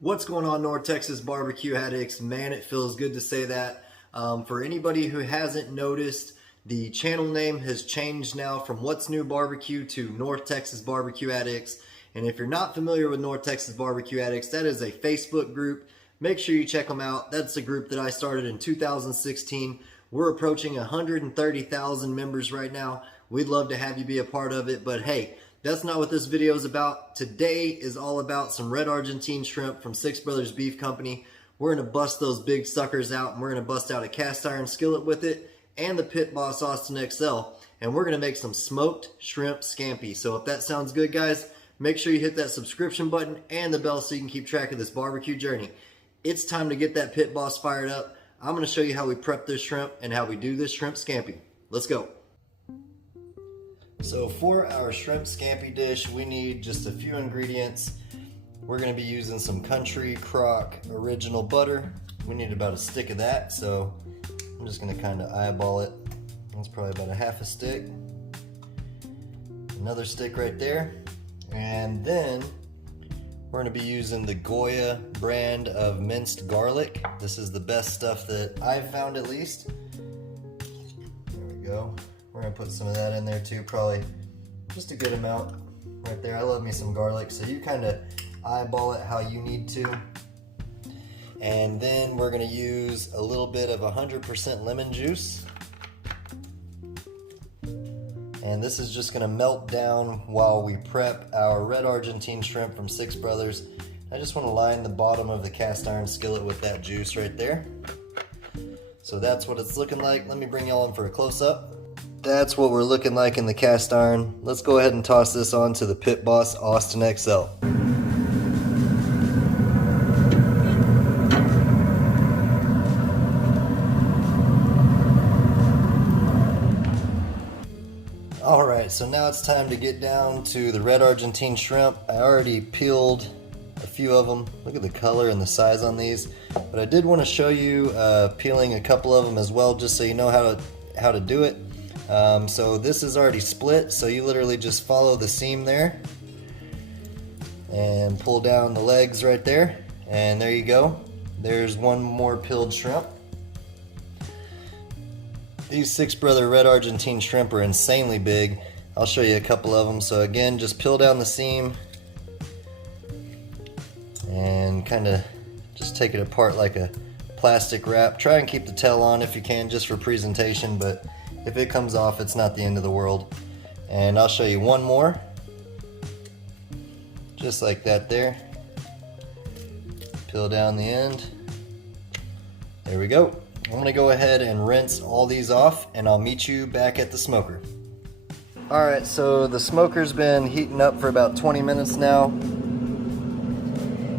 What's going on, North Texas barbecue addicts? Man, it feels good to say that. For anybody who hasn't noticed, the channel name has changed now from What's New Barbecue to North Texas Barbecue Addicts. And if you're not familiar with North Texas Barbecue Addicts, that is a Facebook group. Make sure you check them out. That's a group that I started in 2016. We're approaching 130,000 members right now. We'd love to have you be a part of it, but hey, that's not what this video is about. Today is all about some red Argentine shrimp from Six Brothers Beef Company. We're gonna bust those big suckers out, and we're gonna bust out a cast iron skillet with it and the Pit Boss Austin XL, and we're gonna make some smoked shrimp scampi. So if that sounds good, guys, make sure you hit that subscription button and the bell so you can keep track of this barbecue journey. It's time to get that Pit Boss fired up. I'm gonna show you how we prep this shrimp and how we do this shrimp scampi. Let's go. So for our shrimp scampi dish, we need just a few ingredients. We're gonna be using some Country Crock original butter. We need about a stick of that, so I'm just gonna kind of eyeball it. That's probably about a half a stick. Another stick right there. And then we're gonna be using the Goya brand of minced garlic. This is the best stuff that I've found, at least. There we go. We're gonna put some of that in there too, probably just a good amount right there. I love me some garlic, so you kind of eyeball it how you need to. And then we're gonna use a little bit of 100% lemon juice. And this is just gonna melt down while we prep our red Argentine shrimp from Six Brothers. I just wanna line the bottom of the cast iron skillet with that juice right there. So that's what it's looking like. Let me bring y'all in for a close-up. That's what we're looking like in the cast iron. Let's go ahead and toss this on to the Pit Boss Austin XL. Alright, so now it's time to get down to the red Argentine shrimp. I already peeled a few of them. Look at the color and the size on these. But I did want to show you peeling a couple of them as well, just so you know how to do it. So this is already split, so you literally just follow the seam there and pull down the legs right there, and there you go. There's one more peeled shrimp. These Six Brother red Argentine shrimp are insanely big. I'll show you a couple of them. So again, just peel down the seam and kind of just take it apart like a plastic wrap. Try and keep the tail on if you can, just for presentation, but if it comes off, it's not the end of the world. And I'll show you one more. Just like that there. Peel down the end. There we go. I'm gonna go ahead and rinse all these off, and I'll meet you back at the smoker. Alright, so the smoker's been heating up for about 20 minutes now.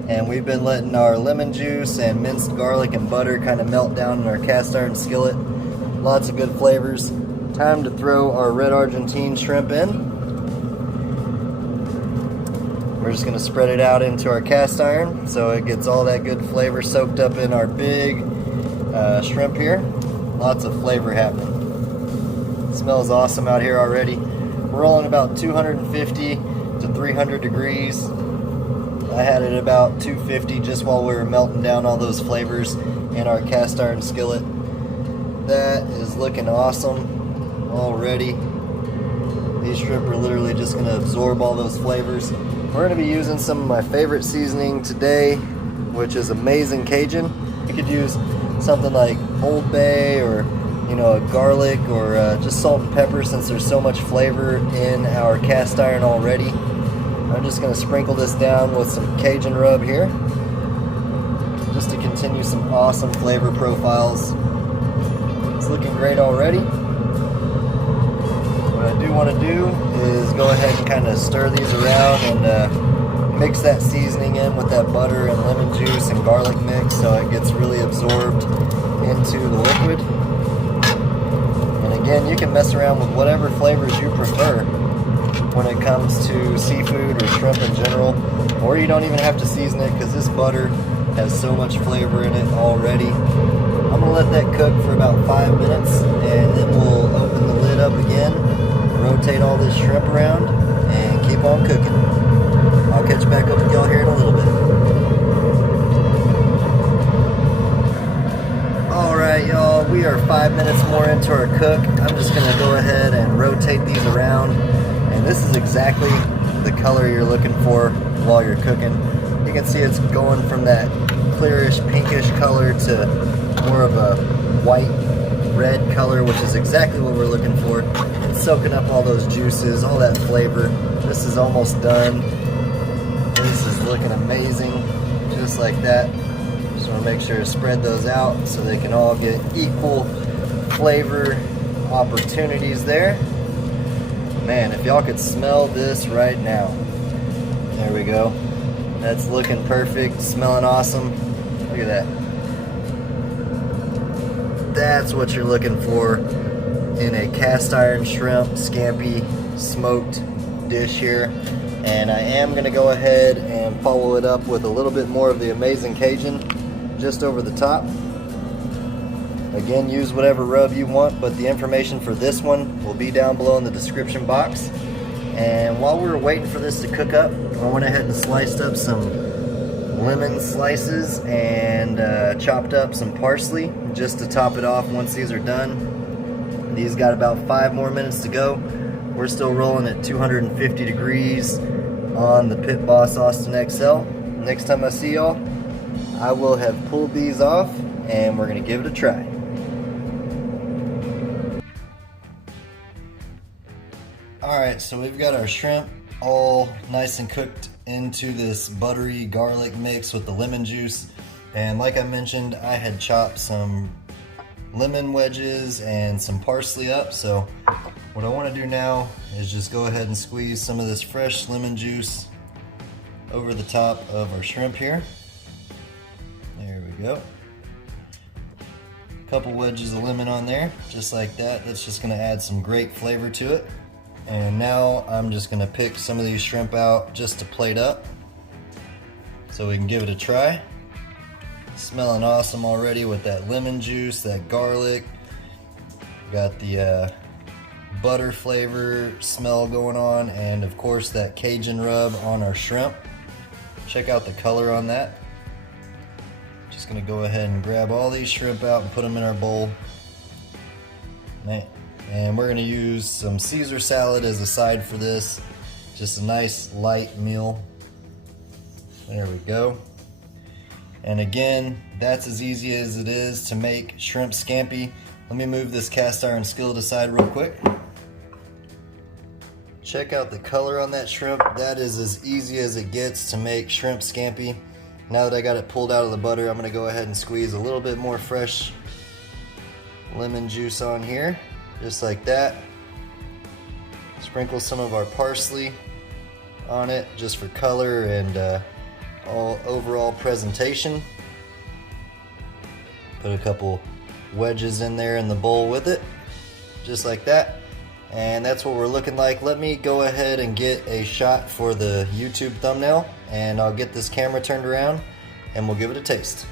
And we've been letting our lemon juice and minced garlic and butter kind of melt down in our cast iron skillet. Lots of good flavors. Time to throw our red Argentine shrimp in. We're just gonna spread it out into our cast iron so it gets all that good flavor soaked up in our big shrimp here. Lots of flavor happening. It smells awesome out here already. We're rolling about 250 to 300 degrees. I had it about 250 just while we were melting down all those flavors in our cast iron skillet. That is looking awesome already. These shrimp are literally just going to absorb all those flavors. We're going to be using some of my favorite seasoning today, which is Amazing Cajun. You could use something like Old Bay, or a garlic, or just salt and pepper, since there's so much flavor in our cast iron already. I'm just going to sprinkle this down with some Cajun rub here, just to continue some awesome flavor profiles. It's looking great already. What I do want to do is go ahead and kind of stir these around and mix that seasoning in with that butter and lemon juice and garlic mix so it gets really absorbed into the liquid. And again, you can mess around with whatever flavors you prefer when it comes to seafood or shrimp in general, or you don't even have to season it because this butter has so much flavor in it already. I'm gonna let that cook for about 5 minutes, and then we'll open the lid up again, rotate all this shrimp around, and keep on cooking. I'll catch back up with y'all here in a little bit. 5 minutes more into our cook, I'm just gonna go ahead and rotate these around. And this is exactly the color you're looking for while you're cooking. You can see it's going from that clearish pinkish color to more of a white red color, which is exactly what we're looking for. It's soaking up all those juices, all that flavor. This is almost done. This is looking amazing, just like that. Just want to make sure to spread those out so they can all get equal flavor opportunities there. Man, if y'all could smell this right now. There we go. That's looking perfect, smelling awesome. Look at that. That's what you're looking for in a cast iron shrimp scampi smoked dish here. And I am gonna go ahead and follow it up with a little bit more of the Amazing Cajun just over the top. Again, use whatever rub you want, but the information for this one will be down below in the description box. And while we were waiting for this to cook up, I went ahead and sliced up some lemon slices and chopped up some parsley just to top it off once these are done. These got about 5 more minutes to go. We're still rolling at 250 degrees on the Pit Boss Austin XL. Next time I see y'all, I will have pulled these off and we're gonna give it a try. Alright, so we've got our shrimp all nice and cooked into this buttery garlic mix with the lemon juice. And like I mentioned, I had chopped some lemon wedges and some parsley up. So what I want to do now is just go ahead and squeeze some of this fresh lemon juice over the top of our shrimp here. There we go. A couple wedges of lemon on there, just like that. That's just going to add some great flavor to it. And now I'm just gonna pick some of these shrimp out just to plate up so we can give it a try. Smelling awesome already with that lemon juice, that garlic. Got the butter flavor smell going on, and of course that Cajun rub on our shrimp. Check out the color on that. Just gonna go ahead and grab all these shrimp out and put them in our bowl. Man. And we're gonna use some Caesar salad as a side for this. Just a nice light meal. There we go. And again, that's as easy as it is to make shrimp scampi. Let me move this cast iron skillet aside real quick. Check out the color on that shrimp. That is as easy as it gets to make shrimp scampi. Now that I got it pulled out of the butter, I'm gonna go ahead and squeeze a little bit more fresh lemon juice on here. Just like that. Sprinkle some of our parsley on it just for color and all overall presentation. Put a couple wedges in there in the bowl with it, just like that. And that's what we're looking like. Let me go ahead and get a shot for the YouTube thumbnail, and I'll get this camera turned around and we'll give it a taste.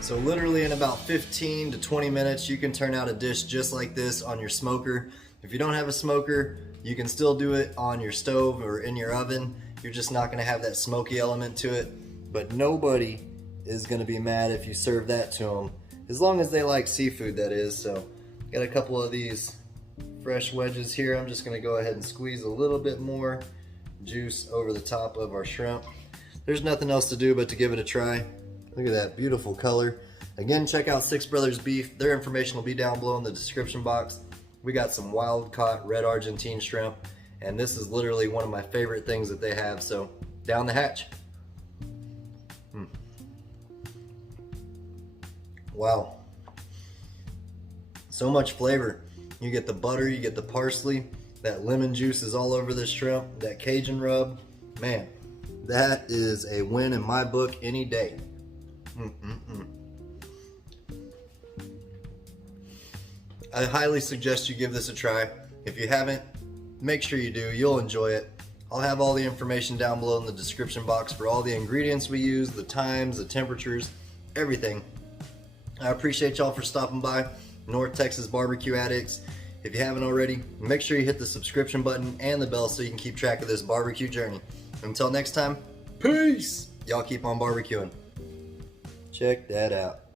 So literally in about 15 to 20 minutes, you can turn out a dish just like this on your smoker. If you don't have a smoker, you can still do it on your stove or in your oven. You're just not gonna have that smoky element to it. But nobody is gonna be mad if you serve that to them, as long as they like seafood, that is. So got a couple of these fresh wedges here. I'm just gonna go ahead and squeeze a little bit more juice over the top of our shrimp. There's nothing else to do but to give it a try. Look at that beautiful color. Again, check out Six Brothers Beef. Their information will be down below in the description box. We got some wild caught red Argentine shrimp, and this is literally one of my favorite things that they have, so down the hatch. Wow. So much flavor. You get the butter, you get the parsley, that lemon juice is all over this shrimp, that Cajun rub. Man, that is a win in my book any day. I highly suggest you give this a try. If you haven't, make sure you do. You'll enjoy it. I'll have all the information down below in the description box for all the ingredients we use, the times, the temperatures, everything. I appreciate y'all for stopping by. North Texas Barbecue Addicts. If you haven't already, make sure you hit the subscription button and the bell so you can keep track of this barbecue journey. Until next time, peace! Y'all keep on barbecuing. Check that out.